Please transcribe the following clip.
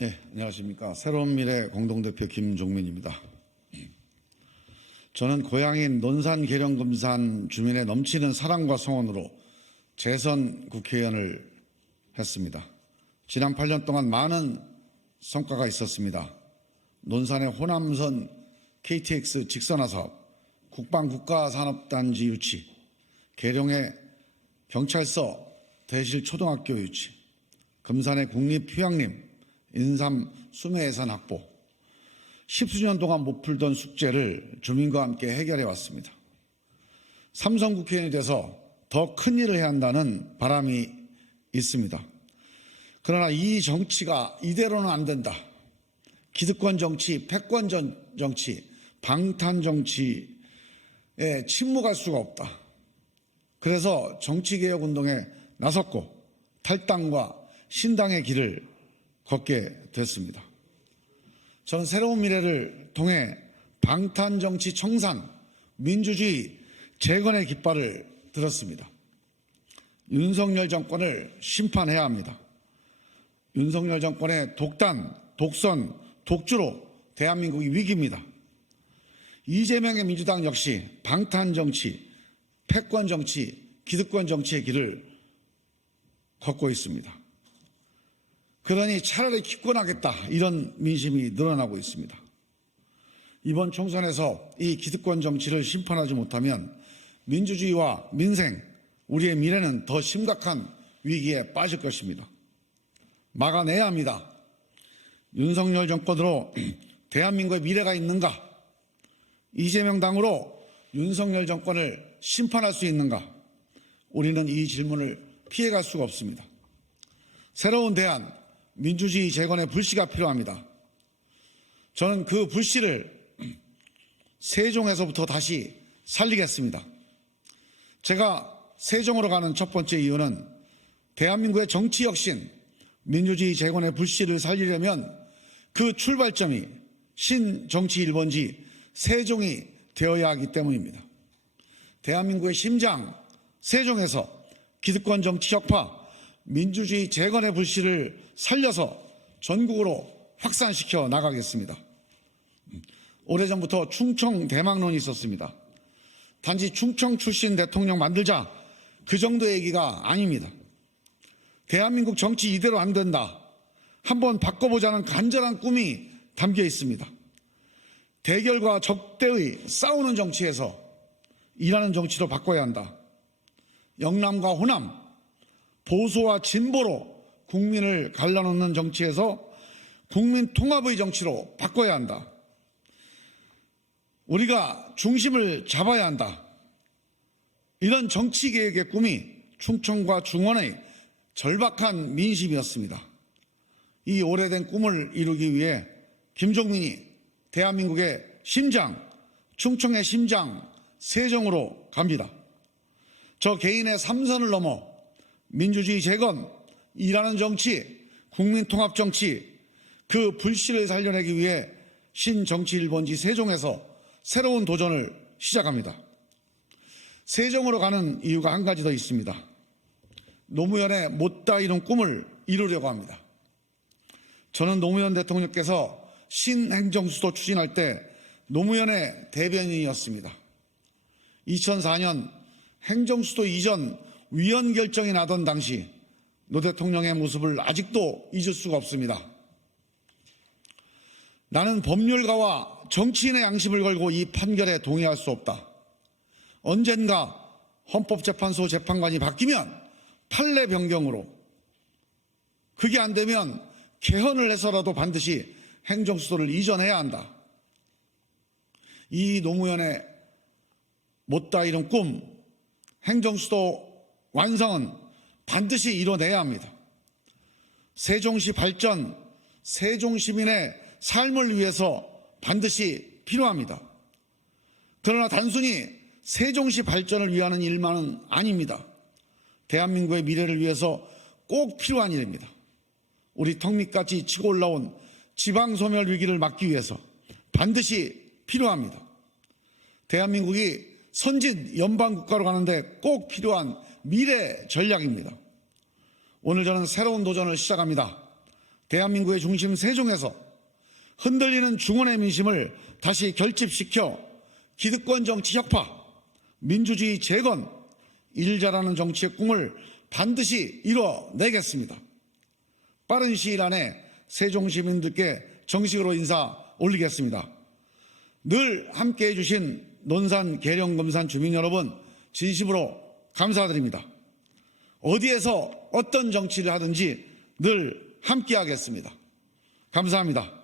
네, 안녕하십니까. 새로운 미래 공동대표 김종민입니다. 저는 고향인 논산 계룡금산 주민의 넘치는 사랑과 성원으로 재선 국회의원을 했습니다. 지난 8년 동안 많은 성과가 있었습니다. 논산의 호남선 KTX 직선화 사업, 국방국가산업단지 유치, 계룡의 경찰서 대실초등학교 유치, 금산의 국립휴양림, 인삼 수매예산 확보, 10수년 동안 못 풀던 숙제를 주민과 함께 해결해 왔습니다. 삼선 국회의원이 돼서 더 큰 일을 해야 한다는 바람이 있습니다. 그러나 이 정치가 이대로는 안 된다. 기득권 정치, 패권 정치, 방탄 정치에 침묵할 수가 없다. 그래서 정치개혁운동에 나섰고 탈당과 신당의 길을 걷게 됐습니다. 저는 새로운 미래를 통해 방탄정치 청산, 민주주의 재건의 깃발을 들었습니다. 윤석열 정권을 심판해야 합니다. 윤석열 정권의 독단, 독선, 독주로 대한민국이 위기입니다. 이재명의 민주당 역시 방탄정치, 패권정치, 기득권 정치의 길을 걷고 있습니다. 그러니 차라리 기권하겠다, 이런 민심이 늘어나고 있습니다. 이번 총선에서 이 기득권 정치를 심판하지 못하면 민주주의와 민생, 우리의 미래는 더 심각한 위기에 빠질 것입니다. 막아내야 합니다. 윤석열 정권으로 대한민국의 미래가 있는가? 이재명 당으로 윤석열 정권을 심판할 수 있는가? 우리는 이 질문을 피해갈 수가 없습니다. 새로운 대안, 민주주의 재건의 불씨가 필요합니다. 저는 그 불씨를 세종에서부터 다시 살리겠습니다. 제가 세종으로 가는 첫 번째 이유는 대한민국의 정치 혁신, 민주주의 재건의 불씨를 살리려면 그 출발점이 신정치 1번지 세종이 되어야 하기 때문입니다. 대한민국의 심장 세종에서 기득권 정치 혁파, 민주주의 재건의 불씨를 살려서 전국으로 확산시켜 나가겠습니다. 오래전부터 충청 대망론이 있었습니다. 단지 충청 출신 대통령 만들자, 그 정도의 얘기가 아닙니다. 대한민국 정치 이대로 안 된다. 한번 바꿔보자는 간절한 꿈이 담겨 있습니다. 대결과 적대의 싸우는 정치에서 일하는 정치로 바꿔야 한다. 영남과 호남, 보수와 진보로 국민을 갈라놓는 정치에서 국민 통합의 정치로 바꿔야 한다. 우리가 중심을 잡아야 한다. 이런 정치개혁의 꿈이 충청과 중원의 절박한 민심이었습니다. 이 오래된 꿈을 이루기 위해 김종민이 대한민국의 심장, 충청의 심장, 세종으로 갑니다. 저 개인의 3선을 넘어 민주주의 재건, 일하는 정치, 국민통합 정치, 그 불씨를 살려내기 위해 신정치 1번지 세종에서 새로운 도전을 시작합니다. 세종으로 가는 이유가 한 가지 더 있습니다. 노무현의 못다 이룬 꿈을 이루려고 합니다. 저는 노무현 대통령께서 신행정수도 추진할 때 노무현의 대변인이었습니다. 2004년 행정수도 이전 위헌 결정이 나던 당시 노 대통령의 모습을 아직도 잊을 수가 없습니다. 나는 법률가와 정치인의 양심을 걸고 이 판결에 동의할 수 없다. 언젠가 헌법재판소 재판관이 바뀌면 판례 변경으로, 그게 안 되면 개헌을 해서라도 반드시 행정수도를 이전해야 한다. 이 노무현의 못다 이룬 꿈, 행정수도 완성은 반드시 이뤄내야 합니다. 세종시 발전, 세종시민의 삶을 위해서 반드시 필요합니다. 그러나 단순히 세종시 발전을 위하는 일만은 아닙니다. 대한민국의 미래를 위해서 꼭 필요한 일입니다. 우리 턱밑같이 치고 올라온 지방소멸 위기를 막기 위해서 반드시 필요합니다. 대한민국이 선진 연방국가로 가는데 꼭 필요한 미래 전략입니다. 오늘 저는 새로운 도전을 시작합니다. 대한민국의 중심 세종에서 흔들리는 중원의 민심을 다시 결집시켜 기득권 정치 혁파, 민주주의 재건, 일 잘하는 정치의 꿈을 반드시 이뤄내겠습니다. 빠른 시일 안에 세종 시민들께 정식으로 인사 올리겠습니다. 늘 함께해 주신 논산, 계령, 금산 주민 여러분 진심으로 감사드립니다. 어디에서 어떤 정치를 하든지 늘 함께하겠습니다. 감사합니다.